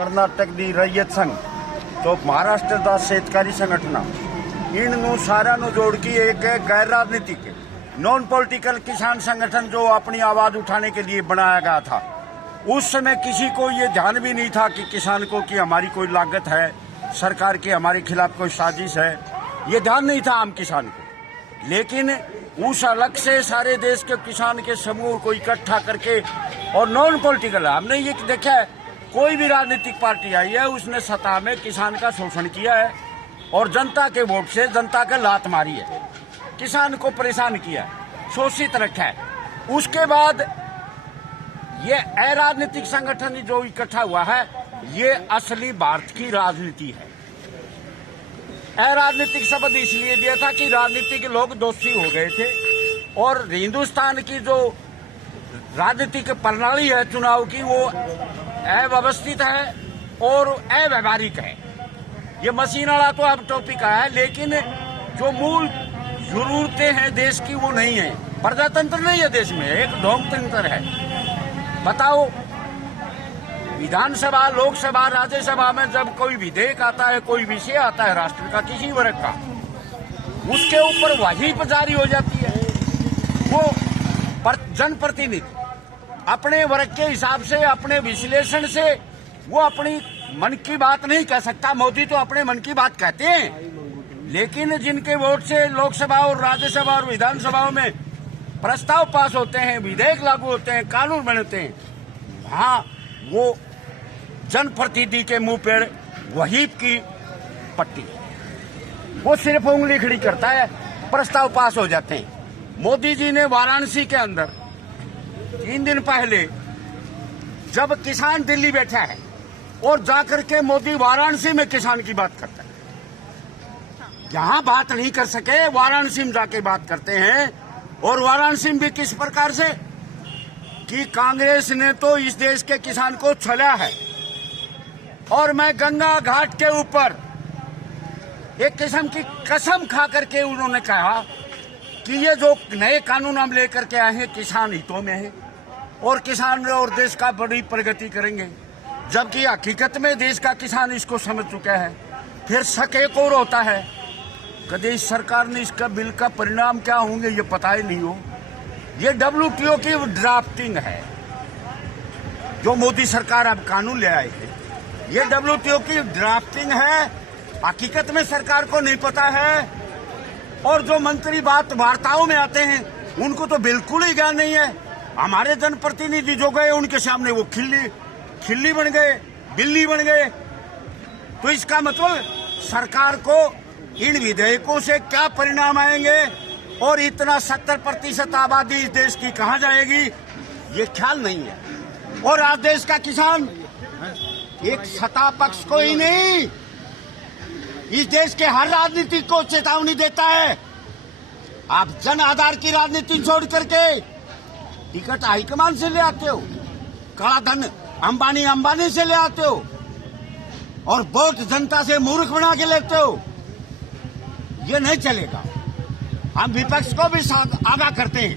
कर्नाटक दी रैयत संघ तो महाराष्ट्र दा शेतकारी संगठन इन सारा जोड़ के एक गैर राजनीतिक नॉन पॉलिटिकल किसान संगठन जो अपनी आवाज उठाने के लिए बनाया गया था। उस समय किसी को ये ध्यान भी नहीं था कि किसान को कि हमारी कोई लागत है, सरकार के हमारे खिलाफ कोई साजिश है, ये ध्यान नहीं था आम किसान को। लेकिन उस अलग से सारे देश के किसान के समूह को इकट्ठा करके और नॉन पॉलिटिकल हमने ये देखा है, कोई भी राजनीतिक पार्टी आई है उसने सत्ता में किसान का शोषण किया है और जनता के वोट से जनता के लात मारी है, किसान को परेशान किया है, शोषित रखा है। उसके बाद ये अराजनीतिक संगठन जो इकट्ठा हुआ है ये असली भारत की राजनीति है। अराजनीतिक शब्द इसलिए दिया था कि राजनीतिक लोग दोषी हो गए थे और हिंदुस्तान की जो राजनीतिक प्रणाली है चुनाव की वो अव्यवस्थित है और अव्यवहारिक है। ये मशीन वाला तो अब टॉपिक है, लेकिन जो मूल जरूरतें हैं देश की वो नहीं है। प्रजातंत्र नहीं है देश में, एक ढोंगतंत्र है। बताओ, विधानसभा, लोकसभा, राज्यसभा में जब कोई विधेयक आता है, कोई विषय आता है राष्ट्र का किसी वर्ग का, उसके ऊपर वही जारी हो जाती है। वो जनप्रतिनिधि अपने वर्ग के हिसाब से, अपने विश्लेषण से वो अपनी मन की बात नहीं कह सकता। मोदी तो अपने मन की बात कहते हैं, लेकिन जिनके वोट से लोकसभा और राज्यसभा और विधानसभाओं में प्रस्ताव पास होते हैं, विधेयक लागू होते हैं, कानून बनते हैं, वहां वो जनप्रतिनिधि के मुंह पर वही की पट्टी, वो सिर्फ उंगली खड़ी करता है, प्रस्ताव पास हो जाते हैं। मोदी जी ने वाराणसी के अंदर 3 दिन पहले जब किसान दिल्ली बैठा है और जाकर के मोदी वाराणसी में किसान की बात करता है, यहां बात नहीं कर सके, वाराणसी में जाके बात करते हैं। और वाराणसी में भी किस प्रकार से कि कांग्रेस ने तो इस देश के किसान को छला है। और मैं गंगा घाट के ऊपर एक किस्म की कसम खा करके उन्होंने कहा कि ये जो नए कानून हम लेकर के आए हैं किसान हितों में है और किसान और देश का बड़ी प्रगति करेंगे, जबकि हकीकत में देश का किसान इसको समझ चुका है। फिर शक एक और होता है, कभी इस सरकार ने इसका बिल का परिणाम क्या होंगे ये पता ही नहीं हो। ये WTO की ड्राफ्टिंग है जो मोदी सरकार अब कानून ले आए थे, ये WTO की ड्राफ्टिंग है, हकीकत में सरकार को नहीं पता है। और जो मंत्री बात वार्ताओं में आते हैं उनको तो बिल्कुल ही ज्ञान नहीं है। हमारे जनप्रतिनिधि जो गए उनके सामने वो खिल्ली बन गए, बिल्ली बन गए। तो इसका मतलब सरकार को इन विधेयकों से क्या परिणाम आएंगे और इतना 70% आबादी इस देश की कहां जाएगी ये ख्याल नहीं है। और आज देश का किसान एक सत्ता पक्ष को ही नहीं, इस देश के हर राजनीति को चेतावनी देता है। आप जन आधार की राजनीति छोड़ करके टिकट हाईकमान से ले आते हो, काला धन अंबानी से ले आते हो और वोट जनता से मूर्ख बना के लेते हो, ये नहीं चलेगा। हम विपक्ष को भी आगाह करते हैं